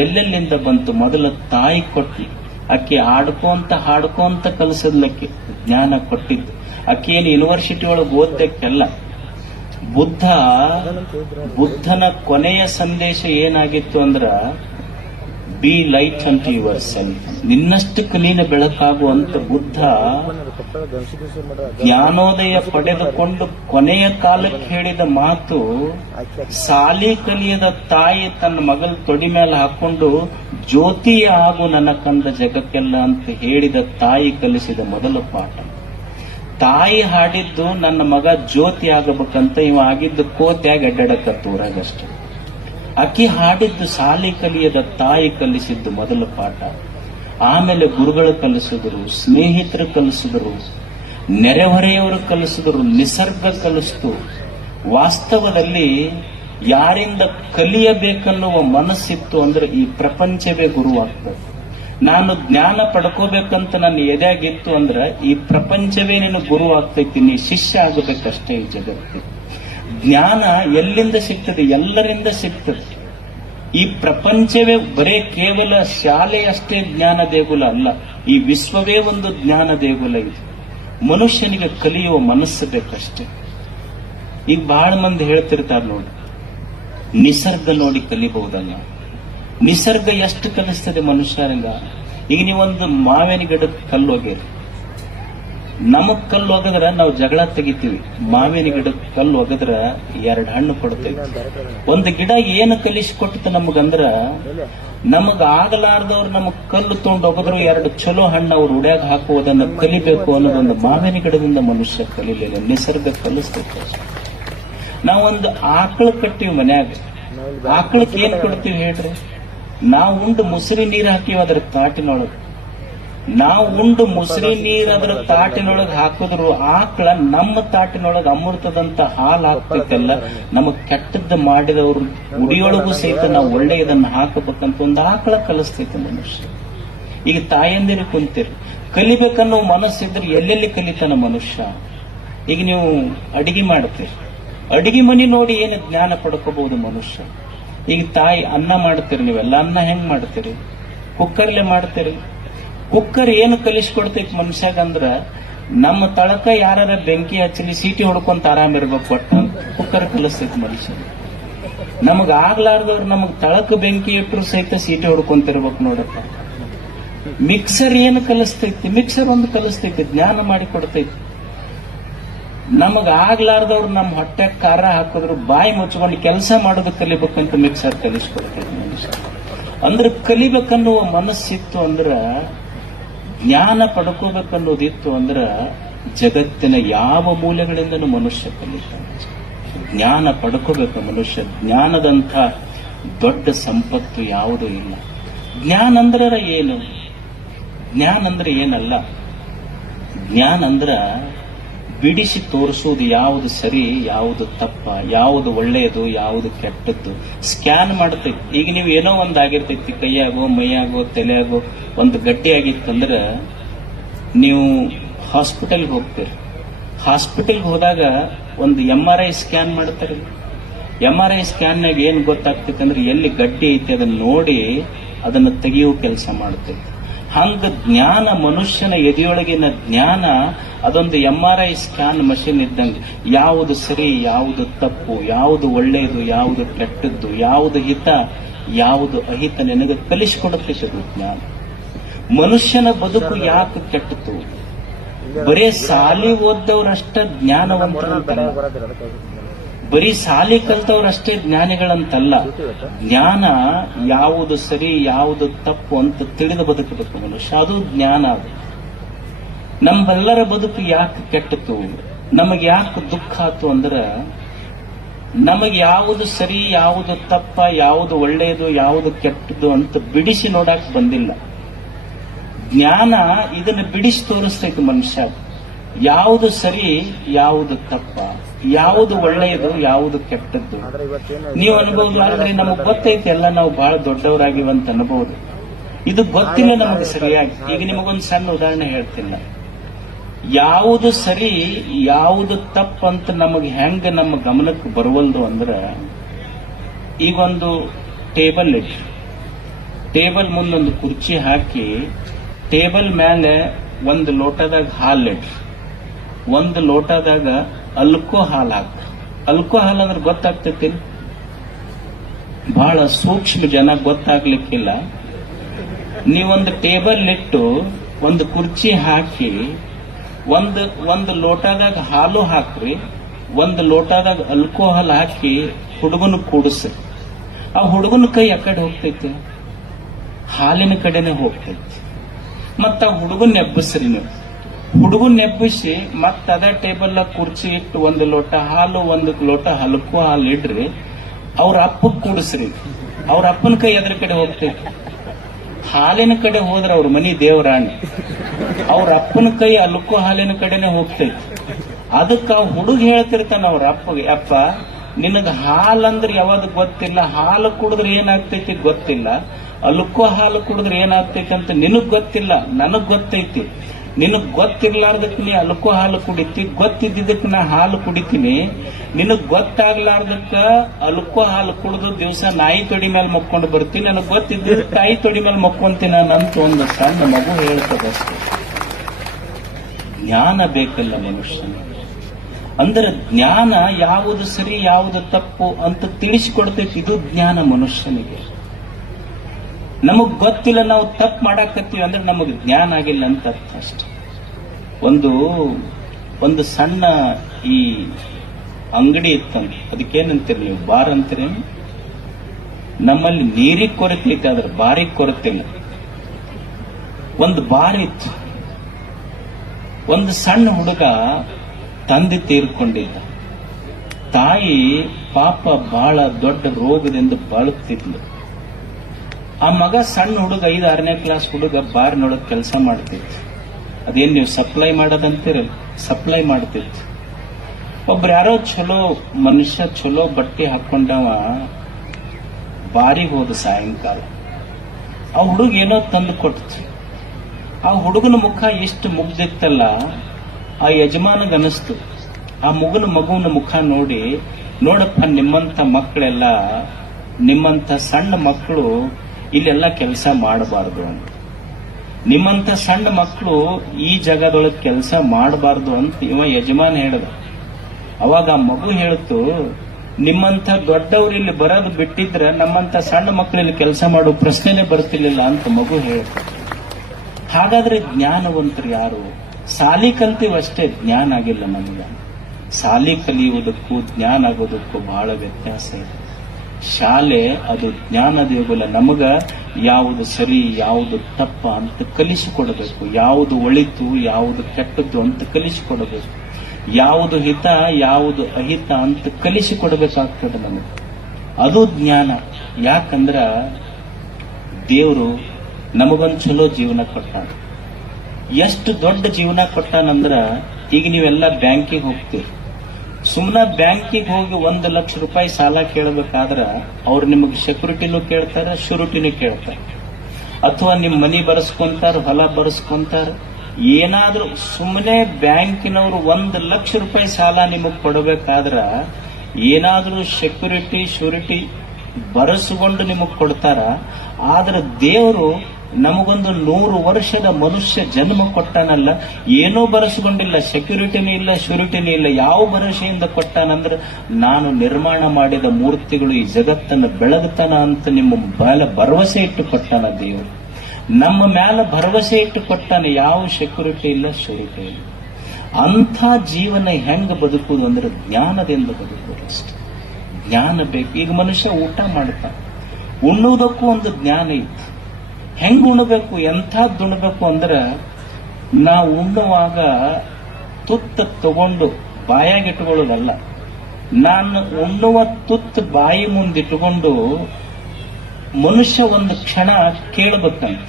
ಎಲ್ಲೆಲ್ಲಿಂದ ಬಂತು? ಮೊದಲ ತಾಯಿ ಕೊಟ್ಲಿ, ಆಕೆ ಹಾಡ್ಕೊಂತ ಕಲಿಸದ್ಲಕ್ಕೆ ಜ್ಞಾನ ಕೊಟ್ಟಿದ್ದು. ಆಕೆ ಏನು ಯೂನಿವರ್ಸಿಟಿ ಒಳಗೆ ಓದ್ದಕ್ಕೆಲ್ಲ. ಬುದ್ಧನ ಕೊನೆಯ ಸಂದೇಶ ಏನಾಗಿತ್ತು ಅಂದ್ರ, ಬಿ ಲೈಟ್ ಅಂಟ್ ಯುವರ್ ಸೆಲ್ಫ್, ನಿನ್ನಷ್ಟಕ್ಕೆ ನೀನು ಬೆಳಕಾಗುವಂತ. ಬುದ್ಧ ಜ್ಞಾನೋದಯ ಪಡೆದುಕೊಂಡು ಕೊನೆಯ ಕಾಲಕ್ಕೆ ಹೇಳಿದ ಮಾತು, ಸಾಲಿ ಕಲಿಯದ ತಾಯಿ ತನ್ನ ಮಗಳ ತೊಡಿ ಮೇಲೆ ಹಾಕೊಂಡು ಜ್ಯೋತಿಯ ಆಗು ನನ್ನ ಕಂದ ಜಗಕ್ಕೆಲ್ಲ ಅಂತ ಹೇಳಿದ ತಾಯಿ ಕಲಿಸಿದ ಮೊದಲ ಪಾಠ. ತಾಯಿ ಹಾಡಿದ್ದು ನನ್ನ ಮಗ ಜ್ಯೋತಿ ಆಗಬೇಕಂತ, ಇವ ಆಗಿದ್ದು ಕೋತ್ಯಾಗ ಅಡ್ಡಾಡಕತ್ತು ಊರಾಗಷ್ಟೆ. ಅಕ್ಕಿ ಹಾಡಿದ್ದು ಸಾಲಿ ಕಲಿಯದ ತಾಯಿ ಕಲಿಸಿದ್ದು ಮೊದಲ ಪಾಠ. ಆಮೇಲೆ ಗುರುಗಳು ಕಲಿಸಿದ್ರು, ಸ್ನೇಹಿತರು ಕಲಿಸಿದ್ರು, ನೆರೆಹೊರೆಯವರು ಕಲಿಸಿದ್ರು, ನಿಸರ್ಗ ಕಲಿಸ್ತು. ವಾಸ್ತವದಲ್ಲಿ ಯಾರಿಂದ ಕಲಿಯಬೇಕನ್ನುವ ಮನಸ್ಸಿತ್ತು ಅಂದ್ರೆ ಈ ಪ್ರಪಂಚವೇ ಗುರುವಾಗ್ತದೆ. ನಾನು ಜ್ಞಾನ ಪಡ್ಕೋಬೇಕಂತ ನನ್ನ ಎದೆಯಾಗಿತ್ತು ಅಂದ್ರೆ ಈ ಪ್ರಪಂಚವೇ ನೀನು ಗುರು ಆಗ್ತೈತಿ, ನೀ ಶಿಷ್ಯ ಆಗಬೇಕಷ್ಟೇ. ಈ ಜಗತ್ತು ಜ್ಞಾನ ಎಲ್ಲಿಂದ ಸಿಗ್ತದೆ? ಎಲ್ಲರಿಂದ ಸಿಗ್ತದೆ. ಈ ಪ್ರಪಂಚವೇ ಬರೇ ಕೇವಲ ಶಾಲೆಯಷ್ಟೇ ಜ್ಞಾನ ದೇಗುಲ ಅಲ್ಲ, ಈ ವಿಶ್ವವೇ ಒಂದು ಜ್ಞಾನ ದೇಗುಲ. ಇದು ಮನುಷ್ಯನಿಗೆ ಕಲಿಯುವ ಮನಸ್ಸು ಬೇಕಷ್ಟೇ. ಈಗ ಬಹಳ ಮಂದಿ ಹೇಳ್ತಿರ್ತಾರೆ ನೋಡಿ, ನಿಸರ್ಗ ನೋಡಿ ಕಲಿಬಹುದಲ್ಲ. ನಿಸರ್ಗ ಎಷ್ಟು ಕಲಿಸ್ತದೆ ಮನುಷ್ಯರಂಗ. ಈಗ ನೀವೊಂದು ಮಾವಿನ ಗಿಡದ ಕಲ್ಲು ಹೋಗಿರಿ, ನಮಗ್ ಕಲ್ಲು ಒಗದ್ರ ನಾವು ಜಗಳ ತೆಗಿತೀವಿ. ಮಾವಿನ ಗಿಡದ ಕಲ್ಲು ಒಗದ್ರ 2 ಹಣ್ಣು ಕೊಡ್ತೇವೆ. ಒಂದು ಗಿಡ ಏನು ಕಲಿಸಿಕೊಟ್ಟಿತ್ತು ನಮಗಂದ್ರ, ನಮಗ್ ಆಗಲಾರ್ದವ್ರು ನಮಗ್ ಕಲ್ಲು ತೊಗೊಂಡು ಒಗದ್ರು 2 ಚಲೋ ಹಣ್ಣು ಅವ್ರು ಉಡ್ಯಾಗ ಹಾಕುವುದನ್ನು ಕಲಿಬೇಕು ಅನ್ನೋದೊಂದು ಮಾವಿನ ಗಿಡದಿಂದ ಮನುಷ್ಯ ಕಲಿಲಿಲ್ಲ. ನಿಸರ್ಗ ಕಲಿಸ್ತೈತೆ. ನಾವೊಂದು ಆಕಳ ಕಟ್ಟಿವಿ ಮನ್ಯಾಗ, ಆಕಳಕ್ಕೆ ಏನ್ ಕೊಡ್ತೀವಿ ಹೇಳ್ರಿ? ನಾವು ಉಂಡು ಮುಸುರಿ ನೀರು ಹಾಕಿವ ಅದ್ರ ತಾಟಿನೊಳಗೆ, ನಾವು ಉಂಡು ಮುಸುರಿ ನೀರ್ ಅದ್ರ ತಾಟಿನೊಳಗೆ ಹಾಕಿದ್ರು ಆಕಳ ನಮ್ಮ ತಾಟಿನೊಳಗೆ ಅಮೃತದಂತ ಹಾಲು ಹಾಕ್ಬೇಕಲ್ಲ. ನಮಗ್ ಕೆಟ್ಟದ್ದು ಮಾಡಿದವ್ರು ಉಡಿಯೊಳಗೂ ಸಹಿತ ನಾವು ಒಳ್ಳೆ ಇದನ್ನ ಹಾಕಬೇಕಂತ ಒಂದು ಆಕಳ ಕಲಿಸ್ತೈತೆ ಮನುಷ್ಯ. ಈಗ ತಾಯಂದಿರು ಕುಂತೀರಿ, ಕಲಿಬೇಕನ್ನೋ ಮನಸ್ಸಿದ್ರೆ ಎಲ್ಲೆಲ್ಲಿ ಕಲಿತಾನ ಮನುಷ್ಯ. ಈಗ ನೀವು ಅಡಿಗೆ ಮಾಡ್ತೀರಿ, ಅಡಿಗೆ ಮನಿ ನೋಡಿ ಏನು ಜ್ಞಾನ ಪಡ್ಕೋಬಹುದು ಮನುಷ್ಯ. ಈಗ ತಾಯಿ ಅನ್ನ ಮಾಡ್ತೀರಿ, ನೀವೆಲ್ಲ ಅನ್ನ ಹೆಂಗ್ ಮಾಡ್ತೀರಿ? ಕುಕ್ಕರ್ಲೆ ಮಾಡ್ತೀರಿ. ಕುಕ್ಕರ್ ಏನು ಕಲಿಸ್ಕೊಡ್ತೈತಿ ಮನುಷ್ಯಾಗ ಅಂದ್ರ, ನಮ್ಮ ತಳಕ ಯಾರ ಬೆಂಕಿ ಹಚ್ಚಲಿ ಸೀಟಿ ಹೊಡ್ಕೊಂತ ಆರಾಮ್ ಇರ್ಬೇಕು ಕೊಟ್ಟ ಕುಕ್ಕರ್ ಕಲಿಸ್ತೈತಿ ಮನುಷ್ಯ. ನಮಗ್ ಆಗ್ಲಾರ್ದವ್ರು ನಮಗ್ ತಳಕ ಬೆಂಕಿ ಇಟ್ಟರು ಸಹಿತ ಸೀಟಿ ಹೊಡ್ಕೊಂತಿರ್ಬೇಕು ನೋಡಪ್ಪ. ಮಿಕ್ಸರ್ ಏನು ಕಲಿಸ್ತೈತಿ? ಮಿಕ್ಸರ್ ಒಂದು ಕಲಿಸ್ತೈತಿ, ಜ್ಞಾನ ಮಾಡಿ ಕೊಡ್ತೈತಿ. ನಮಗ್ ಆಗ್ಲಾರ್ದವ್ರು ನಮ್ಮ ಹೊಟ್ಟೆ ಖಾರ ಹಾಕಿದ್ರು ಬಾಯಿ ಮುಚ್ಕೊಂಡು ಕೆಲಸ ಮಾಡೋದು ಕಲಿಬೇಕಂತ ಮಿಕ್ಸರ್ ಕಲಿಸ್ಕೊಡ್ತೈತಿ ಮನುಷ್ಯ. ಅಂದ್ರೆ ಕಲಿಬೇಕನ್ನುವ ಮನಸ್ಸಿತ್ತು ಅಂದ್ರ, ಜ್ಞಾನ ಪಡ್ಕೋಬೇಕನ್ನೋದಿತ್ತು ಅಂದ್ರ ಜಗತ್ತಿನ ಯಾವ ಮೂಲೆಗಳಿಂದನೂ ಮನುಷ್ಯ ಕಲಿತಾನೆ. ಜ್ಞಾನ ಪಡ್ಕೋಬೇಕು ಮನುಷ್ಯ. ಜ್ಞಾನದಂಥ ದೊಡ್ಡ ಸಂಪತ್ತು ಯಾವುದೂ ಇಲ್ಲ. ಜ್ಞಾನ ಅಂದ್ರ ಏನು? ಜ್ಞಾನ ಅಂದ್ರೆ ಏನಲ್ಲ. ಜ್ಞಾನ ಅಂದ್ರ ಬಿಡಿಸಿ ತೋರಿಸುವುದು ಯಾವುದು ಸರಿ, ಯಾವುದು ತಪ್ಪ, ಯಾವುದು ಒಳ್ಳೆಯದು, ಯಾವುದು ಕೆಟ್ಟದ್ದು ಸ್ಕ್ಯಾನ್ ಮಾಡ್ತೈತಿ. ಈಗ ನೀವು ಏನೋ ಒಂದ್ ಆಗಿರ್ತೈತಿ, ಕೈಯಾಗೋ ಮೈಯಾಗೋ ತಲೆಯಾಗೋ ಒಂದು ಗಟ್ಟಿ ಆಗಿತ್ತಂದ್ರ ನೀವು ಹಾಸ್ಪಿಟಲ್ಗೆ ಹೋಗ್ತೀರಿ. ಹಾಸ್ಪಿಟಲ್ಗೆ ಹೋದಾಗ ಒಂದು MRI ಸ್ಕ್ಯಾನ್ ಮಾಡ್ತಾರೆ. MRI ಸ್ಕ್ಯಾನ್ನಾಗ ಏನ್ ಗೊತ್ತಾಗ್ತೈತಿ ಅಂದ್ರೆ ಎಲ್ಲಿ ಗಡ್ಡಿ ಐತಿ ಅದನ್ನ ನೋಡಿ ಅದನ್ನ ತೆಗೆಯುವ ಕೆಲಸ ಮಾಡ್ತೈತಿ. ಹಂಗ ಜ್ಞಾನ, ಮನುಷ್ಯನ ಎದೆಯೊಳಗಿನ ಜ್ಞಾನ ಅದೊಂದು MRI ಸ್ಕ್ಯಾನ್ ಮಷಿನ್ ಇದ್ದಂಗೆ. ಯಾವುದು ಸರಿ, ಯಾವುದು ತಪ್ಪು, ಯಾವುದು ಒಳ್ಳೆಯದು, ಯಾವುದು ಕೆಟ್ಟದ್ದು, ಯಾವುದು ಹಿತ, ಯಾವುದು ಅಹಿತ ನಿನಗೆ ಕಲಿಸಿಕೊಡುತ್ತೈತೆ ಜ್ಞಾನ. ಮನುಷ್ಯನ ಬದುಕು ಯಾಕೆ ಕೆಟ್ಟತು? ಬರೇ ಸಾಲಿ ಓದ್ದವ್ರಷ್ಟ ಜ್ಞಾನವಂತರಂತಲ್ಲ, ಬರೀ ಸಾಲಿ ಕಲ್ತವ್ರಷ್ಟೇ ಜ್ಞಾನಿಗಳಂತಲ್ಲ. ಜ್ಞಾನ ಯಾವುದು ಸರಿ, ಯಾವುದು ತಪ್ಪು ಅಂತ ತಿಳಿದು ಬದುಕಬೇಕು ಮನುಷ್ಯ, ಅದು ಜ್ಞಾನ. ಅದು ನಮ್ಮೆಲ್ಲರ ಬದುಕು ಯಾಕೆ ಕೆಟ್ಟತು, ನಮಗೆ ಯಾಕೆ ದುಃಖ ಆತು ಅಂದ್ರ, ನಮಗೆ ಯಾವುದು ಸರಿ, ಯಾವುದು ತಪ್ಪ, ಯಾವುದು ಒಳ್ಳೆಯದು, ಯಾವುದು ಕೆಟ್ಟದ್ದು ಅಂತ ಬಿಡಿಸಿ ನೋಡಕ್ ಬಂದಿಲ್ಲ. ಜ್ಞಾನ ಇದನ್ನ ಬಿಡಿಸಿ ತೋರಿಸ್ತೈತಿ ಮನುಷ್ಯ. ಯಾವುದು ಸರಿ, ಯಾವುದು ತಪ್ಪ, ಯಾವುದು ಒಳ್ಳೆಯದು, ಯಾವುದು ಕೆಟ್ಟದ್ದು ನೀವು ಅನ್ಬಹುದು. ಆದ್ರೆ ನಮಗ್ ಗೊತ್ತೈತಿ ಎಲ್ಲ ನಾವು ಬಹಳ ದೊಡ್ಡವರಾಗಿವಂತ ಅನ್ಬಹುದು. ಇದು ಗೊತ್ತಿಲ್ಲ ನಮಗೆ ಸರಿಯಾಗಿ. ಈಗ ನಿಮಗೊಂದು ಸಣ್ಣ ಉದಾಹರಣೆ ಹೇಳ್ತಿಲ್ಲ. ಯಾವುದು ಸರಿ, ಯಾವುದು ತಪ್ಪ ಅಂತ ನಮಗೆ ಹೆಂಗ ನಮ್ಮ ಗಮನಕ್ಕೆ ಬರುವಲ್ದು ಅಂದ್ರ, ಈಗೊಂದು ಟೇಬಲ್ ಇಟ್ಟು, ಟೇಬಲ್ ಮುಂದೊಂದು ಕುರ್ಚಿ ಹಾಕಿ, ಟೇಬಲ್ ಮೇಲೆ ಒಂದು ಲೋಟದಾಗ ಹಾಲಿಟ್ಟು, ಒಂದು ಲೋಟದಾಗ ಅಲ್ಕೋ ಹಾಲು ಹಾಕ. ಅಲ್ಕೋ ಹಾಲು ಅಂದ್ರೆ ಗೊತ್ತಾಗ್ತೈತಿ, ಬಹಳ ಸೂಕ್ಷ್ಮ ಜನ ಗೊತ್ತಾಗ್ಲಿಕ್ಕಿಲ್ಲ. ನೀವೊಂದು ಟೇಬಲ್ ಇಟ್ಟು ಒಂದು ಕುರ್ಚಿ ಹಾಕಿ ಒಂದು ಲೋಟದಾಗ ಹಾಲು ಹಾಕ್ರಿ, ಒಂದು ಲೋಟದಾಗ ಅಲ್ಕೋಹಾಲ್ ಹಾಕಿ ಹುಡುಗನ ಕೂಡಿಸ್ರಿ. ಆ ಹುಡುಗನ ಕೈ ಆ ಕಡೆ ಹೋಗ್ತೈತಿ, ಹಾಲಿನ ಕಡೆನೆ ಹೋಗ್ತೈತಿ. ಮತ್ತ ಆ ಹುಡುಗನ್ ನೆಬ್ಬಿಸ್ರಿ. ನೀವು ಹುಡುಗನ್ ನೆಬ್ಬಿಸಿ ಮತ್ತ ಅದೇ ಟೇಬಲ್ ಕುರ್ಚಿ ಇಟ್ಟು ಒಂದು ಲೋಟ ಹಾಲು, ಒಂದು ಲೋಟ ಹಲ್ಕೋ ಹಾಲು ಇಡ್ರಿ. ಅವ್ರ ಅಪ್ಪಗ್ ಕೂಡಿಸ್ರಿ. ಅವ್ರ ಅಪ್ಪನ ಕೈ ಅದ್ರ ಕಡೆ ಹೋಗ್ತೈತಿ. ಹಾಲಿನ ಕಡೆ ಹೋದ್ರ ಅವ್ರ ಮನಿ ದೇವರಾಣಿ, ಅವ್ರ ಅಪ್ಪನ ಕೈ ಅಲ್ಕೋ ಹಾಲಿನ ಕಡೆನೆ ಹೋಗ್ತೈತಿ. ಅದಕ್ಕ ಹುಡುಗ ಹೇಳ್ತಿರ್ತಾನ ಅವ್ರ ಅಪ್ಪಗೆ, ಅಪ್ಪ ನಿನಗ ಹಾಲಂದ್ರೆ ಯಾವ್ದು ಗೊತ್ತಿಲ್ಲ, ಹಾಲು ಕುಡಿದ್ರೆ ಏನಾಗ್ತೈತಿ ಗೊತ್ತಿಲ್ಲ, ಅಲ್ಕೋ ಹಾಲು ಕುಡಿದ್ರೆ ಏನಾಗ್ತೈತಿ ಅಂತ ನಿನಗ್ ಗೊತ್ತಿಲ್ಲ, ನನಗ್ ಗೊತ್ತೈತಿ. ನಿನಗ್ ಗೊತ್ತಿರ್ಲಾರ್ದಕ್ ನೀ ಅಲ್ಕೋ ಹಾಲು ಕುಡಿತಿ, ಗೊತ್ತಿದ್ದಕ್ ನಾ ಹಾಲು ಕುಡಿತೀನಿ. ನಿನಗ್ ಗೊತ್ತಾಗ್ಲಾರ್ದಕ್ಕ ಅಲ್ಕೋ ಹಾಲು ಕುಡಿದು ದಿವಸ ನಾಯಿ ತೊಡಿ ಮೇಲೆ ಮಕ್ಕೊಂಡು ಬರ್ತೀನಿ, ನನಗ್ ಗೊತ್ತಿದ್ದ ತಾಯಿ ತೊಡಿ ಮೇಲೆ ಮಕ್ಕೊಂತೀನಿ ನಂತ ಒಂದು ಸಣ್ಣ ಮಗು ಹೇಳ್ತದಷ್ಟೇ. ಜ್ಞಾನ ಬೇಕಲ್ಲ ಮನುಷ್ಯನ. ಅಂದ್ರೆ ಜ್ಞಾನ ಯಾವುದು ಸರಿ, ಯಾವುದು ತಪ್ಪು ಅಂತ ತಿಳಿಸಿಕೊಡ್ತೈತಿ. ಇದು ಜ್ಞಾನ ಮನುಷ್ಯನಿಗೆ. ನಮಗ್ ಗೊತ್ತಿಲ್ಲ, ನಾವು ತಪ್ಪು ಮಾಡಾಕತ್ತೀವಿ ಅಂದ್ರೆ ನಮಗ್ ಜ್ಞಾನ ಆಗಿಲ್ಲ ಅಂತ ಅರ್ಥ ಅಷ್ಟೆ. ಒಂದು ಸಣ್ಣ ಈ ಅಂಗಡಿ ಇತ್ತಂತ, ಅದಕ್ಕೇನಂತೀರಿ ನೀವು? ಬಾರ್ ಅಂತೀರಿ. ನಮ್ಮಲ್ಲಿ ನೀರಿಗೆ ಕೊರತೆ ಐತೆ, ಆದ್ರೆ ಬಾರಿಗೆ ಕೊರತೆ ಇಲ್ಲ. ಒಂದು ಬಾರ್ ಇತ್ತು. ಒಂದು ಸಣ್ಣ ಹುಡುಗ ತಂದೆ ತೀರ್ಕೊಂಡಿದ್ದ. ತಾಯಿ ಪಾಪ ಬಹಳ ದೊಡ್ಡ ರೋಗದಿಂದ ಬಳಲ್ತಿದ್ಲು. ಆ ಮಗ ಸಣ್ಣ ಹುಡುಗ 5-6ನೇ ಕ್ಲಾಸ್ ಹುಡುಗ ಬಾರ್ನೊಳಗೆ ಕೆಲಸ ಮಾಡ್ತಿತ್ತು. ಅದೇನ್ ನೀವು ಸಪ್ಲೈ ಮಾಡೋದಂತೀರಲ್ಲ, ಸಪ್ಲೈ ಮಾಡ್ತಿತ್ತು. ಒಬ್ರು ಯಾರೋ ಚಲೋ ಮನುಷ್ಯ, ಚಲೋ ಬಟ್ಟೆ ಹಾಕೊಂಡವ ಬಾರಿಗೆ ಹೋದ ಸಾಯಂಕಾಲ. ಆ ಹುಡುಗ ಏನೋ ತಂದು ಕೊಡ್ತು. ಆ ಹುಡುಗನ ಮುಖ ಎಷ್ಟು ಮುಗ್ದಿತ್ತಲ್ಲ, ಆ ಯಜಮಾನಗನಿಸ್ತು. ಆ ಮಗುವಿನ ಮುಖ ನೋಡಿ, ನೋಡಪ್ಪ ನಿಮ್ಮಂತ ಮಕ್ಕಳೆಲ್ಲ, ನಿಮ್ಮಂತ ಸಣ್ಣ ಮಕ್ಕಳು ಇಲ್ಲೆಲ್ಲ ಕೆಲಸ ಮಾಡಬಾರ್ದು ಅಂತ, ನಿಮ್ಮಂತ ಸಣ್ಣ ಮಕ್ಕಳು ಈ ಜಾಗದೊಳಗೆ ಕೆಲಸ ಮಾಡಬಾರ್ದು ಅಂತ ಇವ ಯಜಮಾನ ಹೇಳ್ದ. ಅವಾಗ ಆ ಮಗು ಹೇಳ್ತು, ನಿಮ್ಮಂತ ದೊಡ್ಡವ್ರು ಇಲ್ಲಿ ಬರೋದು ಬಿಟ್ಟಿದ್ರೆ ನಮ್ಮಂತ ಸಣ್ಣ ಮಕ್ಕಳು ಇಲ್ಲಿ ಕೆಲಸ ಮಾಡೋ ಪ್ರಶ್ನೆನೇ ಬರ್ತಿರ್ಲಿಲ್ಲ ಅಂತ ಮಗು ಹೇಳ್ತು. ಹಾಗಾದ್ರೆ ಜ್ಞಾನವಂತರು ಯಾರು? ಸಾಲಿ ಕಲ್ತೀವಷ್ಟೇ, ಜ್ಞಾನ ಆಗಿಲ್ಲ ನಮಗೆ. ಸಾಲಿ ಕಲಿಯುವುದಕ್ಕೂ ಜ್ಞಾನ ಆಗೋದಕ್ಕೂ ಬಹಳ ವ್ಯತ್ಯಾಸ ಇದೆ. ಶಾಲೆ ಅದು ಜ್ಞಾನ ದೇಗುಲ. ನಮಗ ಯಾವುದು ಸರಿ ಯಾವುದು ತಪ್ಪ ಅಂತ ಕಲಿಸಿಕೊಡಬೇಕು, ಯಾವುದು ಒಳಿತು ಯಾವುದು ಕೆಟ್ಟದ್ದು ಅಂತ ಕಲಿಸಿಕೊಡಬೇಕು, ಯಾವುದು ಹಿತ ಯಾವುದು ಅಹಿತ ಅಂತ ಕಲಿಸಿಕೊಡಬೇಕಾಗ್ತದೆ ನಮಗೆ. ಅದು ಜ್ಞಾನ. ಯಾಕಂದ್ರ ದೇವರು ನಮಗೊಂದು ಚಲೋ ಜೀವನ ಕೊಟ್ಟಾನ. ಎಷ್ಟು ದೊಡ್ಡ ಜೀವನ ಕೊಟ್ಟಾನಂದ್ರ, ಈಗ ನೀವೆಲ್ಲ ಬ್ಯಾಂಕಿಗೆ ಹೋಗ್ತೀರಿ. ಸುಮ್ಮನೆ ಬ್ಯಾಂಕಿಗೆ ಹೋಗಿ 1 ಲಕ್ಷ ರೂಪಾಯಿ ಸಾಲ ಕೇಳಬೇಕಾದ್ರ ಅವ್ರು ನಿಮಗೆ ಸೆಕ್ಯೂರಿಟಿನೂ ಕೇಳ್ತಾರ, ಶ್ಯೂರಿಟಿನೂ ಕೇಳ್ತಾರ. ಅಥವಾ ನಿಮ್ ಮನಿ ಬರೆಸ್ಕೊಂತಾರ, ಹೊಲ ಬರೆಸ್ಕೊಂತಾರ. ಏನಾದ್ರೂ ಸುಮ್ಮನೆ ಬ್ಯಾಂಕಿನವರು 1 ಲಕ್ಷ ರೂಪಾಯಿ ಸಾಲ ನಿಮಗ್ ಕೊಡಬೇಕಾದ್ರ ಏನಾದ್ರೂ ಸೆಕ್ಯೂರಿಟಿ ಶ್ಯೂರಿಟಿ ಬರೆಸ್ಕೊಂಡು ನಿಮಗ್ ಕೊಡ್ತಾರ. ಆದ್ರೆ ದೇವರು ನಮಗೊಂದು 100 ವರ್ಷದ ಮನುಷ್ಯ ಜನ್ಮ ಕೊಟ್ಟಾನಲ್ಲ, ಏನೂ ಬರೆಸ್ಕೊಂಡಿಲ್ಲ, ಸೆಕ್ಯೂರಿಟಿನೂ ಇಲ್ಲ, ಶ್ಯೂರಿಟಿನೂ ಇಲ್ಲ. ಯಾವ ಭರವಸೆಯಿಂದ ಕೊಟ್ಟಾನಂದ್ರೆ, ನಾನು ನಿರ್ಮಾಣ ಮಾಡಿದ ಮೂರ್ತಿಗಳು ಈ ಜಗತ್ತನ್ನು ಬೆಳಗ್ತಾನ ಅಂತ ನಿಮ್ಮ ಮೇಲೆ ಭರವಸೆ ಇಟ್ಟು ಕೊಟ್ಟಾನ ದೇವರು. ನಮ್ಮ ಮೇಲೆ ಭರವಸೆ ಇಟ್ಟು ಕೊಟ್ಟಾನೆ. ಯಾವ ಸೆಕ್ಯೂರಿಟಿ ಇಲ್ಲ, ಶ್ಯೂರಿಟಿ ಇಲ್ಲ. ಅಂಥ ಜೀವನ ಹೆಂಗ ಬದುಕುವುದು ಅಂದ್ರೆ ಜ್ಞಾನದಿಂದ ಬದುಕುವುದು ಅಷ್ಟೆ. ಜ್ಞಾನ ಬೇಕು. ಈಗ ಮನುಷ್ಯ ಊಟ ಮಾಡ್ತಾನೆ, ಉಣ್ಣುವುದಕ್ಕೂ ಒಂದು ಜ್ಞಾನ ಇತ್ತು. ಹೆಂಗ್ ಉಣಬೇಕು, ಎಂಥದ್ದು ಉಣಬೇಕು ಅಂದ್ರ, ನಾವು ಉಣ್ಣುವಾಗ ತುತ್ತ ತಗೊಂಡು ಬಾಯಾಗಿಟ್ಕೊಳ್ಳೋದಲ್ಲ. ನಾನು ಉಣ್ಣುವ ತುತ್ತು ಬಾಯಿ ಮುಂದಿಟ್ಟುಕೊಂಡು ಮನುಷ್ಯ ಒಂದು ಕ್ಷಣ ಕೇಳಬೇಕಂತ.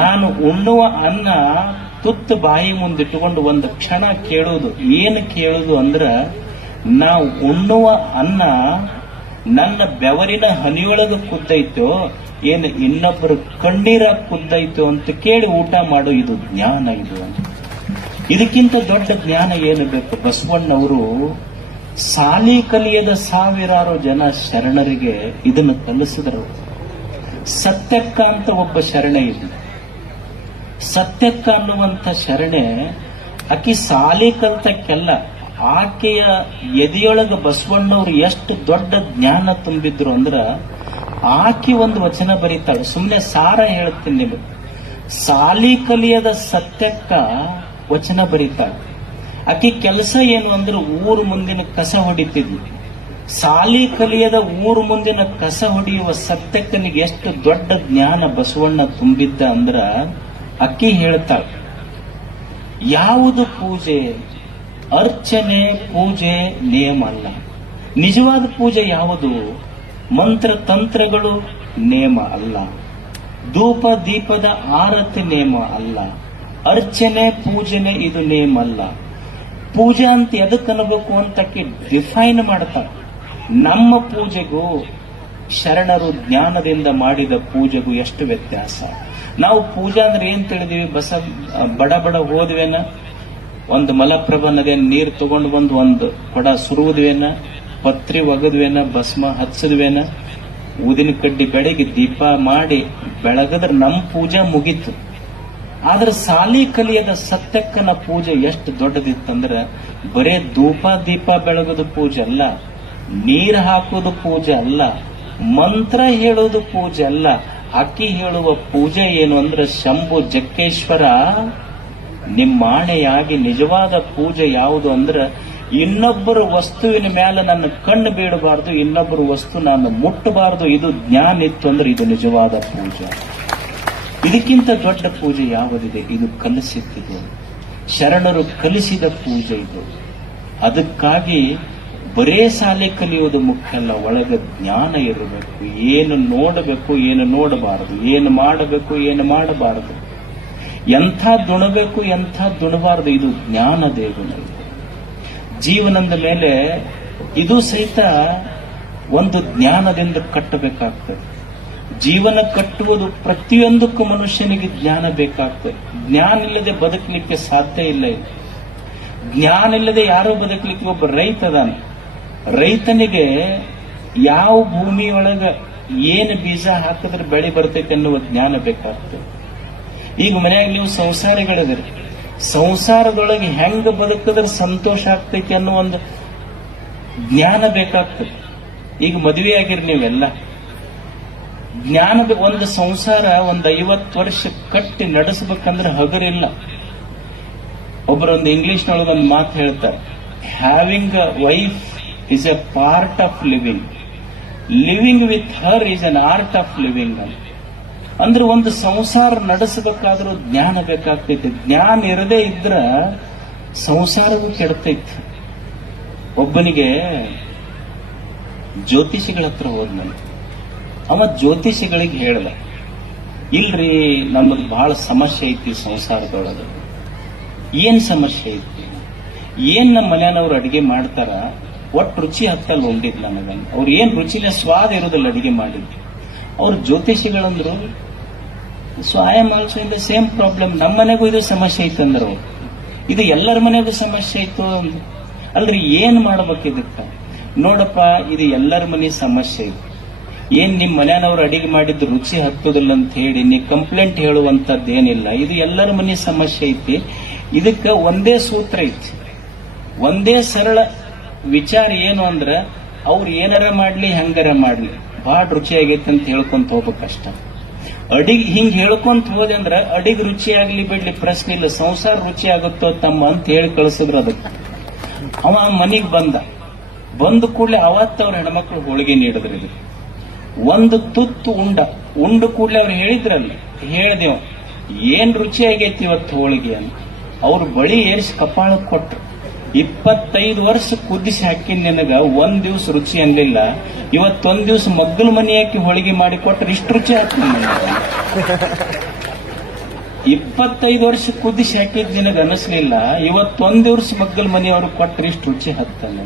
ನಾನು ಉಣ್ಣುವ ಅನ್ನ ತುತ್ತು ಬಾಯಿ ಮುಂದಿಟ್ಟುಕೊಂಡು ಒಂದು ಕ್ಷಣ ಕೇಳೋದು. ಏನು ಕೇಳೋದು ಅಂದ್ರ, ನಾವು ಉಣ್ಣುವ ಅನ್ನ ನನ್ನ ಬೆವರಿನ ಹನಿಯೊಳಗೆ ಕುದ್ದೈತೋ ಏನು ಇನ್ನೊಬ್ಬರು ಕಣ್ಣೀರ ಕುದ್ದೈತೋ ಅಂತ ಕೇಳಿ ಊಟ ಮಾಡೋ, ಇದು ಜ್ಞಾನ. ಇದು ಅಂತ ಇದಕ್ಕಿಂತ ದೊಡ್ಡ ಜ್ಞಾನ ಏನು ಬೇಕು? ಬಸವಣ್ಣವರು ಸಾಲಿ ಕಲಿಯದ ಸಾವಿರಾರು ಜನ ಶರಣರಿಗೆ ಇದನ್ನು ಕಲಿಸಿದರು. ಸತ್ಯಕ್ಕ ಅಂತ ಒಬ್ಬ ಶರಣೆ ಇದೆ. ಸತ್ಯಕ್ಕ ಅನ್ನುವಂಥ ಶರಣೆ, ಆಕಿ ಸಾಲಿ ಕಲ್ತಕ್ಕೆಲ್ಲ, ಆಕೆಯ ಎದೆಯೊಳಗ ಬಸವಣ್ಣವ್ರು ಎಷ್ಟು ದೊಡ್ಡ ಜ್ಞಾನ ತುಂಬಿದ್ರು ಅಂದ್ರ, ಆಕೆ ಒಂದು ವಚನ ಬರೀತಾಳೆ. ಸುಮ್ಮನೆ ಸಾರ ಹೇಳ್ತೀನಿ ನಿಮಗೆ. ಸಾಲಿ ಕಲಿಯದ ಸತ್ಯಕ್ಕ ವಚನ ಬರೀತಾಳೆ. ಆಕೆ ಕೆಲಸ ಏನು ಅಂದ್ರೆ ಊರು ಮುಂದಿನ ಕಸ ಹೊಡಿತಿದ್ಲು. ಸಾಲಿ ಕಲಿಯದ ಊರು ಮುಂದಿನ ಕಸ ಹೊಡೆಯುವ ಸತ್ಯಕ್ಕನಿಗೆ ಎಷ್ಟು ದೊಡ್ಡ ಜ್ಞಾನ ಬಸವಣ್ಣ ತುಂಬಿದ್ದ ಅಂದ್ರ, ಅಕ್ಕಿ ಹೇಳ್ತಾಳೆ, ಯಾವುದು ಪೂಜೆ, ಅರ್ಚನೆ ಪೂಜೆ ನೇಮ ಅಲ್ಲ. ನಿಜವಾದ ಪೂಜೆ ಯಾವುದು? ಮಂತ್ರ ತಂತ್ರಗಳು ನೇಮ ಅಲ್ಲ. ಧೂಪ ದೀಪದ ಆರತಿ ನೇಮ ಅಲ್ಲ. ಅರ್ಚನೆ ಪೂಜನೆ ಇದು ನೇಮ ಅಲ್ಲ. ಪೂಜೆ ಅಂತ ಎದಕ್ಕೆ ಅನ್ನಬೇಕು ಅಂತ ಡಿಫೈನ್ ಮಾಡ್ತಾರೆ. ನಮ್ಮ ಪೂಜೆಗೂ ಶರಣರು ಜ್ಞಾನದಿಂದ ಮಾಡಿದ ಪೂಜೆಗೂ ಎಷ್ಟು ವ್ಯತ್ಯಾಸ. ನಾವು ಪೂಜಾ ಅಂದ್ರೆ ಏನ್ ತಿಳಿದೀವಿ? ಬಡ ಬಡ ಹೋದ್ವೇನ, ಒಂದು ಮಲಪ್ರಭಾ ನದಿಯ ನೀರು ತಗೊಂಡು ಬಂದು ಒಂದು ಕೊಡ ಸುರುವುದ್ವೇನ, ಪತ್ರಿ ಒಗದ್ವೇನ, ಭಸ್ಮ ಹಚ್ಚದ್ವೇನ, ಊದಿನ ಕಡ್ಡಿ ಬೆಳಗ್ಗೆ ದೀಪ ಮಾಡಿ ಬೆಳಗದ್ರೆ ನಮ್ಮ ಪೂಜೆ ಮುಗೀತು. ಆದ್ರೆ ಸಾಲಿ ಕಲಿಯದ ಸತ್ಯಕ್ಕನ ಪೂಜೆ ಎಷ್ಟು ದೊಡ್ಡದಿತ್ತಂದ್ರ, ಬರೇ ಧೂಪ ದೀಪ ಬೆಳಗೋದು ಪೂಜೆ ಅಲ್ಲ, ನೀರು ಹಾಕೋದು ಪೂಜೆ ಅಲ್ಲ, ಮಂತ್ರ ಹೇಳೋದು ಪೂಜೆ ಅಲ್ಲ. ಅಕ್ಕಿ ಹೇಳುವ ಪೂಜೆ ಏನು ಅಂದ್ರೆ, ಶಂಭು ಜಕ್ಕೇಶ್ವರ ನಿಮ್ಮಾಣೆಯಾಗಿ ನಿಜವಾದ ಪೂಜೆ ಯಾವುದು ಅಂದ್ರೆ, ಇನ್ನೊಬ್ಬರ ವಸ್ತುವಿನ ಮೇಲೆ ನನ್ನ ಕಣ್ಣು ಬೀಳಬಾರ್ದು, ಇನ್ನೊಬ್ಬರ ವಸ್ತು ನಾನು ಮುಟ್ಟಬಾರ್ದು. ಇದು ಜ್ಞಾನ ಇತ್ತು ಅಂದ್ರೆ ಇದು ನಿಜವಾದ ಪೂಜೆ. ಇದಕ್ಕಿಂತ ದೊಡ್ಡ ಪೂಜೆ ಯಾವುದಿದೆ? ಇದು ಕಲಿಸಿದ್ದು, ಶರಣರು ಕಲಿಸಿದ ಪೂಜೆ ಇದು. ಅದಕ್ಕಾಗಿ ಬರೇ ಶಾಲೆ ಕಲಿಯೋದು ಮುಖ್ಯ ಅಲ್ಲ, ಒಳಗೆ ಜ್ಞಾನ ಇರಬೇಕು. ಏನು ನೋಡಬೇಕು, ಏನು ನೋಡಬಾರದು, ಏನು ಮಾಡಬೇಕು, ಏನು ಮಾಡಬಾರದು, ಎಂಥ ದುಣಬೇಕು, ಎಂಥ ದುಣಬಾರದು, ಇದು ಜ್ಞಾನ ದೇಗುಣ. ಜೀವನದ ಮೇಲೆ ಇದು ಸಹಿತ ಒಂದು ಜ್ಞಾನದಿಂದ ಕಟ್ಟಬೇಕಾಗ್ತದೆ. ಜೀವನ ಕಟ್ಟುವುದು ಪ್ರತಿಯೊಂದಕ್ಕೂ ಮನುಷ್ಯನಿಗೆ ಜ್ಞಾನ ಬೇಕಾಗ್ತದೆ. ಜ್ಞಾನ ಇಲ್ಲದೆ ಬದುಕಲಿಕ್ಕೆ ಸಾಧ್ಯ ಇಲ್ಲ. ಜ್ಞಾನ ಇಲ್ಲದೆ ಯಾರೋ ಬದುಕಲಿಕ್ಕೆ ಒಬ್ಬ ರೈತ ಅದಾನ. ರೈತನಿಗೆ ಯಾವ ಭೂಮಿಯೊಳಗ ಏನು ಬೀಜ ಹಾಕಿದ್ರೆ ಬೆಳೆ ಬರ್ತೈತೆ ಅನ್ನುವ ಜ್ಞಾನ ಬೇಕಾಗ್ತದೆ. ಈಗ ಮನ್ಯಾಗ ನೀವು ಸಂಸಾರಿಗಳಿದ್ರಿ, ಸಂಸಾರದೊಳಗೆ ಹೆಂಗ ಬದುಕಿದ್ರೆ ಸಂತೋಷ ಆಗ್ತೈತಿ ಅನ್ನೋ ಒಂದು ಜ್ಞಾನ ಬೇಕಾಗ್ತದೆ. ಈಗ ಮದುವೆ ಆಗಿರಿ ನೀವೆಲ್ಲ, ಜ್ಞಾನ ಒಂದು ಸಂಸಾರ ಒಂದು 50 ವರ್ಷ ಕಟ್ಟಿ ನಡೆಸಬೇಕಂದ್ರೆ ಹಗರಿಲ್ಲ. ಒಬ್ಬರೊಂದು ಇಂಗ್ಲಿಷ್ನೊಳಗೊಂದು ಮಾತು ಹೇಳ್ತಾರೆ, having a wife is A part of living, living with her is an art of living ಅಂತ. ಅಂದ್ರೆ ಒಂದು ಸಂಸಾರ ನಡೆಸಬೇಕಾದ್ರೂ ಜ್ಞಾನ ಬೇಕಾಗ್ತೈತಿ. ಜ್ಞಾನ ಇರದೇ ಇದ್ರ ಸಂಸಾರವೂ ಕೆಡ್ತೈತಿ. ಒಬ್ಬನಿಗೆ ಜ್ಯೋತಿಷಿಗಳ ಹತ್ರ ಹೋದ್ನಲ್ಲಿ, ಅವ ಜ್ಯೋತಿಷಿಗಳಿಗೆ ಹೇಳ್ದ, ಇಲ್ರಿ ನಮ್ಮದು ಬಹಳ ಸಮಸ್ಯೆ ಐತಿ ಸಂಸಾರದೊಳಗೆ. ಏನ್ ಸಮಸ್ಯೆ ಐತಿ? ಏನ್ ನಮ್ಮ ಮನೆಯವ್ರು ಅಡಿಗೆ ಮಾಡ್ತಾರ ಒಟ್ಟು ರುಚಿ ಹತ್ತಲ್ಲ ಉಂಡಿದ್ ನನಗಂತ. ಅವ್ರು ಏನ್ ರುಚಿನ ಸ್ವಾದ ಇರೋದಿಲ್ಲ ಅಡಿಗೆ ಮಾಡಿದ್ದು. ಅವ್ರ ಜ್ಯೋತಿಷಿಗಳಂದ್ರು, so I am also in the same problem, ನಮ್ಮ ಮನೆಗೂ ಇದು ಸಮಸ್ಯೆ ಐತಂದ್ರು. ಇದು ಎಲ್ಲರ ಮನೆಗೂ ಸಮಸ್ಯೆ ಐತು. ಅಲ್ರಿ ಏನ್ ಮಾಡ್ಬೇಕು ಇದಕ್ಕ? ನೋಡಪ್ಪ, ಇದು ಎಲ್ಲರ ಮನೆ ಸಮಸ್ಯೆ ಐತಿ. ಏನ್ ನಿಮ್ ಮನೆಯವ್ರು ಅಡಿಗೆ ಮಾಡಿದ್ದು ರುಚಿ ಹತ್ತೋದಿಲ್ಲ ಅಂತ ಹೇಳಿ ನೀ ಕಂಪ್ಲೇಂಟ್ ಹೇಳುವಂತದ್ದೇನಿಲ್ಲ. ಇದು ಎಲ್ಲರ ಮನೆ ಸಮಸ್ಯೆ ಐತಿ. ಇದಕ್ಕ ಒಂದೇ ಸೂತ್ರ ಐತಿ, ಒಂದೇ ಸರಳ ವಿಚಾರ ಏನು ಅಂದ್ರ, ಅವ್ರು ಏನಾರ ಮಾಡ್ಲಿ ಹೆಂಗಾರ ಮಾಡ್ಲಿ ಬಹಳ ರುಚಿ ಆಗೈತಿ ಅಂತ ಹೇಳ್ಕೊಂತ ಹೋಗ್ಬೇಕಷ್ಟ. ಅಡಿಗೆ ಹಿಂಗ್ ಹೇಳ್ಕೊಂತ ಹೋದೆ ಅಂದ್ರ ಅಡಿಗೆ ರುಚಿ ಆಗ್ಲಿ ಬಿಡ್ಲಿ ಪ್ರಶ್ನೆ ಇಲ್ಲ, ಸಂಸಾರ ರುಚಿ ಆಗುತ್ತೋ ತಮ್ಮ ಅಂತ ಹೇಳಿ ಕಳಿಸಿದ್ರು. ಅದಕ್ಕೆ ಅವ ಮನಿಗ್ ಬಂದ ಕೂಡಲೇ ಅವತ್ತ ಅವ್ರ ಹೆಣ್ಮಕ್ಳು ಹೋಳಿಗೆ ನೀಡಿದ್ರು. ಇದು ಒಂದು ತುತ್ತು ಉಂಡ ಕೂಡಲೇ ಅವ್ರು ಹೇಳಿದ್ರಲ್ಲ, ಹೇಳ್ದೇವ್ ಏನ್ ರುಚಿ ಆಗೈತಿ ಇವತ್ತು ಹೋಳಿಗೆ ಅಂತ. ಅವ್ರ ಬಳಿ ಏರಿಸಿ ಕಪಾಳಕ್ಕೆ ಕೊಟ್ರು. 25 ವರ್ಷ ಕುದಿಸಿ ಹಾಕಿ ನಿನಗ ಒಂದ್ ದಿವ್ಸ ರುಚಿ ಅನ್ಲಿಲ್ಲ, ಇವತ್ತೊಂದ್ ದಿವ್ಸ ಮಗ್ಗಲ ಮನಿ ಹಾಕಿ ಹೋಳಿಗೆ ಮಾಡಿ ಕೊಟ್ರೆ ಇಷ್ಟು ರುಚಿ ಆಗ್ತದೆ. 25 ವರ್ಷ ಕುದಿಸಿ ಹಾಕಿದ್ ನಿನಗ ಅನಿಸ್ಲಿಲ್ಲ, ಇವತ್ತೊಂದ್ ದಿವ್ಸ ಮಗ್ಗಲ ಮನೆಯವ್ರು ಕೊಟ್ರೆ ಇಷ್ಟು ರುಚಿ ಹತ್ತಲ್ಲ.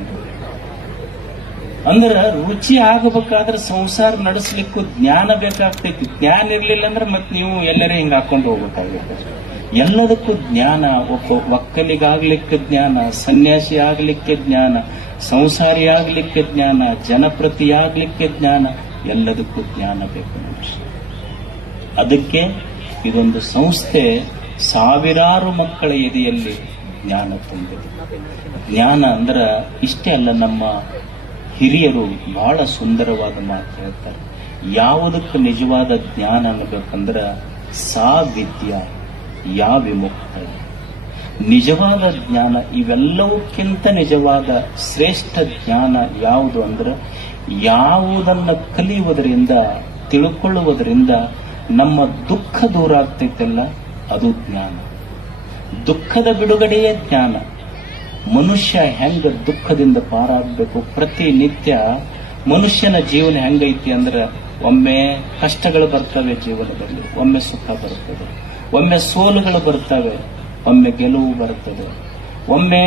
ಅಂದ್ರ ರುಚಿ ಆಗಬೇಕಾದ್ರೆ ಸಂಸಾರ ನಡೆಸಲಿಕ್ಕೂ ಜ್ಞಾನ ಬೇಕಾಗ್ತೈತಿ. ಜ್ಞಾನ ಇರ್ಲಿಲ್ಲ ಅಂದ್ರೆ ಮತ್ ನೀವು ಎಲ್ಲರೇ ಹಿಂಗ ಹಾಕೊಂಡು ಹೋಗ್ಬೇಕಾಗುತ್ತೆ. ಎಲ್ಲದಕ್ಕೂ ಜ್ಞಾನ, ಒಕ್ಕಲಿಗಾಗ್ಲಿಕ್ಕೆ ಜ್ಞಾನ, ಸನ್ಯಾಸಿ ಆಗ್ಲಿಕ್ಕೆ ಜ್ಞಾನ, ಸಂಸಾರಿ ಆಗ್ಲಿಕ್ಕೆ ಜ್ಞಾನ, ಜನಪ್ರತಿ ಆಗ್ಲಿಕ್ಕೆ ಜ್ಞಾನ, ಎಲ್ಲದಕ್ಕೂ ಜ್ಞಾನ ಬೇಕು ಮನುಷ್ಯ. ಅದಕ್ಕೆ ಇದೊಂದು ಸಂಸ್ಥೆ ಸಾವಿರಾರು ಮಕ್ಕಳ ಎದೆಯಲ್ಲಿ ಜ್ಞಾನ ತುಂಬಿದೆ. ಜ್ಞಾನ ಅಂದ್ರ ಇಷ್ಟೇ ಅಲ್ಲ, ನಮ್ಮ ಹಿರಿಯರು ಬಹಳ ಸುಂದರವಾದ ಮಾತು ಹೇಳ್ತಾರೆ. ಯಾವುದಕ್ಕೆ ನಿಜವಾದ ಜ್ಞಾನ ಅನ್ನಬೇಕಂದ್ರ ಸಾ ವಿದ್ಯಾ ಯಾ ವಿಮುಕ್ತ. ನಿಜವಾದ ಜ್ಞಾನ, ಇವೆಲ್ಲವಕ್ಕಿಂತ ನಿಜವಾದ ಶ್ರೇಷ್ಠ ಜ್ಞಾನ ಯಾವುದು ಅಂದ್ರೆ, ಯಾವುದನ್ನ ಕಲಿಯುವುದರಿಂದ ತಿಳ್ಕೊಳ್ಳುವುದರಿಂದ ನಮ್ಮ ದುಃಖ ದೂರ ಆಗ್ತೈತಲ್ಲ, ಅದು ಜ್ಞಾನ. ದುಃಖದ ಬಿಡುಗಡೆಯೇ ಜ್ಞಾನ. ಮನುಷ್ಯ ಹೆಂಗ ದುಃಖದಿಂದ ಪಾರಾಗಬೇಕು. ಪ್ರತಿನಿತ್ಯ ಮನುಷ್ಯನ ಜೀವನ ಹೆಂಗೈತಿ ಅಂದ್ರೆ, ಒಮ್ಮೆ ಕಷ್ಟಗಳು ಬರ್ತವೆ ಜೀವನದಲ್ಲಿ, ಒಮ್ಮೆ ಸುಖ ಬರ್ತದೆ, ಒಮ್ಮೆ ಸೋಲುಗಳು ಬರ್ತವೆ, ಒಮ್ಮೆ ಗೆಲುವು ಬರ್ತದೆ, ಒಮ್ಮೆ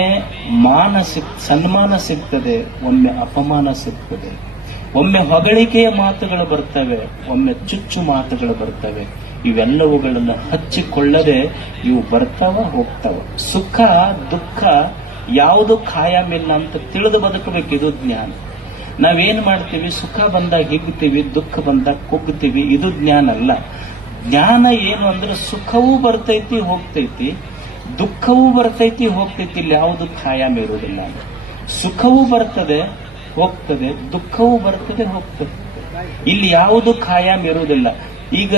ಸನ್ಮಾನ ಸಿಗ್ತದೆ, ಒಮ್ಮೆ ಅಪಮಾನ ಸಿಗ್ತದೆ, ಒಮ್ಮೆ ಹೊಗಳಿಕೆಯ ಮಾತುಗಳು ಬರ್ತವೆ, ಒಮ್ಮೆ ಚುಚ್ಚು ಮಾತುಗಳು ಬರ್ತವೆ. ಇವೆಲ್ಲವುಗಳನ್ನು ಹಚ್ಚಿಕೊಳ್ಳದೆ ಇವು ಬರ್ತಾವ ಹೋಗ್ತಾವ. ಸುಖ ದುಃಖ ಯಾವುದು ಖಾಯಮಿಲ್ಲ ಅಂತ ತಿಳಿದು ಬದುಕಬೇಕು. ಇದು ಜ್ಞಾನ. ನಾವೇನ್ ಮಾಡ್ತೀವಿ, ಸುಖ ಬಂದಾಗ ಹಿಗ್ತೀವಿ, ದುಃಖ ಬಂದಾಗ ಕುಗ್ತೀವಿ. ಇದು ಜ್ಞಾನ ಅಲ್ಲ. ಜ್ಞಾನ ಏನು ಅಂದ್ರೆ, ಸುಖವೂ ಬರ್ತೈತಿ ಹೋಗ್ತೈತಿ, ದುಃಖವೂ ಬರ್ತೈತಿ ಹೋಗ್ತೈತಿ. ಇಲ್ಲಿ ಯಾವುದು ಖಾಯಂ ಇರುವುದಿಲ್ಲ. ಸುಖವೂ ಬರ್ತದೆ ಹೋಗ್ತದೆ, ದುಃಖವೂ ಬರ್ತದೆ ಹೋಗ್ತದೆ. ಇಲ್ಲಿ ಯಾವುದು ಖಾಯಂ ಇರುವುದಿಲ್ಲ. ಈಗ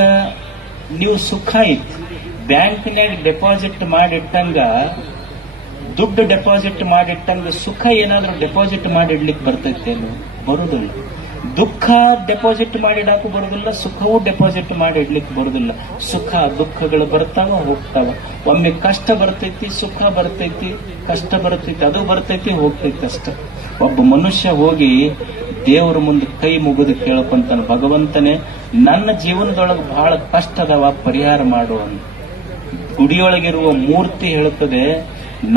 ನೀವು ಸುಖ ಐತಿ, ಬ್ಯಾಂಕ್ನಾಗ ಡೆಪಾಸಿಟ್ ಮಾಡಿಟ್ಟಂಗ, ದುಡ್ಡು ಡೆಪಾಸಿಟ್ ಮಾಡಿಟ್ಟಂಗ ಸುಖ ಏನಾದ್ರೂ ಡೆಪಾಸಿಟ್ ಮಾಡಿಡ್ಲಿಕ್ಕೆ ಬರ್ತೈತೇನು? ಬರುದಿಲ್ಲ. ದುಃಖ ಡೆಪಾಸಿಟ್ ಮಾಡಿ ಇಡಾಕು ಬರುದಿಲ್ಲ, ಸುಖವೂ ಡೆಪಾಸಿಟ್ ಮಾಡಿ ಇಡ್ಲಿಕ್ಕೆ ಬರುದಿಲ್ಲ. ಸುಖ ದುಃಖಗಳು ಬರ್ತಾವ ಹೋಗ್ತಾವ. ಒಮ್ಮೆ ಕಷ್ಟ ಬರ್ತೈತಿ, ಸುಖ ಬರ್ತೈತಿ, ಕಷ್ಟ ಬರ್ತೈತಿ, ಅದು ಬರ್ತೈತಿ, ಹೋಗ್ತೈತಿ ಅಷ್ಟ. ಒಬ್ಬ ಮನುಷ್ಯ ಹೋಗಿ ದೇವರ ಮುಂದೆ ಕೈ ಮುಗಿದು ಕೇಳ್ಕೊಂತಾನ, ಭಗವಂತನೇ ನನ್ನ ಜೀವನದೊಳಗೆ ಬಹಳ ಕಷ್ಟ ಅದಾವ, ಪರಿಹಾರ ಮಾಡು ಅಂತ. ಗುಡಿಯೊಳಗಿರುವ ಮೂರ್ತಿ ಹೇಳುತ್ತದೆ,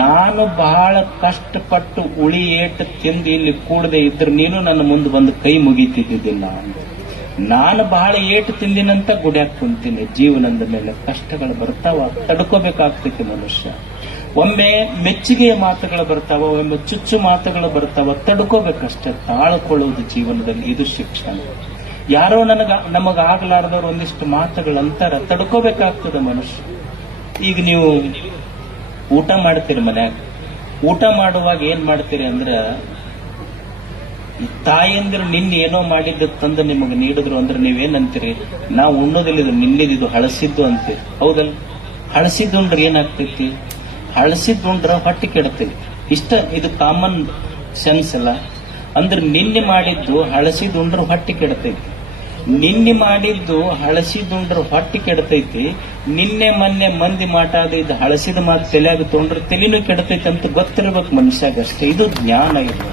ನಾನು ಬಹಳ ಕಷ್ಟಪಟ್ಟು ಉಳಿ ಏಟು ತಿಂದು ಇಲ್ಲಿ ಕೂಡದೆ ಇದ್ರೆ ನೀನು ನನ್ನ ಮುಂದೆ ಬಂದು ಕೈ ಮುಗಿತಿದ್ದಿದ್ದಿಲ್ಲ ಅಂತ. ನಾನು ಬಹಳ ಏಟು ತಿಂದಿನಂತ ಗುಡಿಯಾಗ ಕುಂತೀನಿ. ಜೀವನದ ಮೇಲೆ ಕಷ್ಟಗಳು ಬರ್ತಾವ, ತಡ್ಕೋಬೇಕಾಗ್ತೈತಿ ಮನುಷ್ಯ. ಒಮ್ಮೆ ಮೆಚ್ಚುಗೆಯ ಮಾತುಗಳು ಬರ್ತಾವ, ಒಮ್ಮೆ ಚುಚ್ಚು ಮಾತುಗಳು ಬರ್ತಾವ, ತಡ್ಕೋಬೇಕಷ್ಟೇ. ತಾಳ್ಕೊಳ್ಳುವುದು ಜೀವನದಲ್ಲಿ, ಇದು ಶಿಕ್ಷಣ. ಯಾರೋ ನಮಗಾಗಲಾರ್ದವ್ರು ಒಂದಿಷ್ಟು ಮಾತುಗಳಂತಾರ, ತಡ್ಕೋಬೇಕಾಗ್ತದೆ ಮನುಷ್ಯ. ಈಗ ನೀವು ಊಟ ಮಾಡ್ತೀರಿ ಮನ್ಯಾಗ, ಊಟ ಮಾಡುವಾಗ ಏನ್ ಮಾಡ್ತೀರಿ ಅಂದ್ರ, ತಾಯಂದಿರು ನಿನ್ನೆ ಏನೋ ಮಾಡಿದ್ದು ತಂದು ನಿಮಗೆ ನೀಡಿದ್ರು ಅಂದ್ರೆ ನೀವೇನಂತೀರಿ, ನಾವು ಉಣ್ಣೋದಿಲ್ಲ, ಇದು ನಿನ್ನೆದಿದು ಹಳಸಿದ್ದು ಅಂತೀರಿ. ಹೌದಲ್ಲ? ಹಳಸಿದ್ದು ಉಂಡ್ರೆ ಏನಾಗ್ತೈತಿ? ಹಳಸಿದ್ದು ಉಂಡ್ರ ಹೊಟ್ಟೆ ಕೆಡ್ತೈತಿ. ಇಷ್ಟ, ಇದು ಕಾಮನ್ ಸೆನ್ಸ್ ಅಲ್ಲ. ಅಂದ್ರೆ ನಿನ್ನೆ ಮಾಡಿದ್ದು ಹಳಸಿದ್ದು ಉಂಡ್ರ ಹೊಟ್ಟೆ ಕೆಡ್ತೈತಿ. ನಿನ್ನೆ ಮಾಡಿದ್ದು ಹಳಸಿದುಂಡ್ರ ಹೊಟ್ಟೆ ಕೆಡ್ತೈತಿ. ನಿನ್ನೆ ಮೊನ್ನೆ ಮಂದಿ ಮಾತಾದ ಇದು ಹಳಸಿದ ಮಾತು ತಲೆಯಾಗ ತೊಗೊಂಡ್ರೆ ತಲೆನೂ ಕೆಡ್ತೈತಿ ಅಂತ ಗೊತ್ತಿರ್ಬೇಕು ಮನುಷ್ಯಾಗ ಅಷ್ಟೇ. ಇದು ಜ್ಞಾನ ಇದು.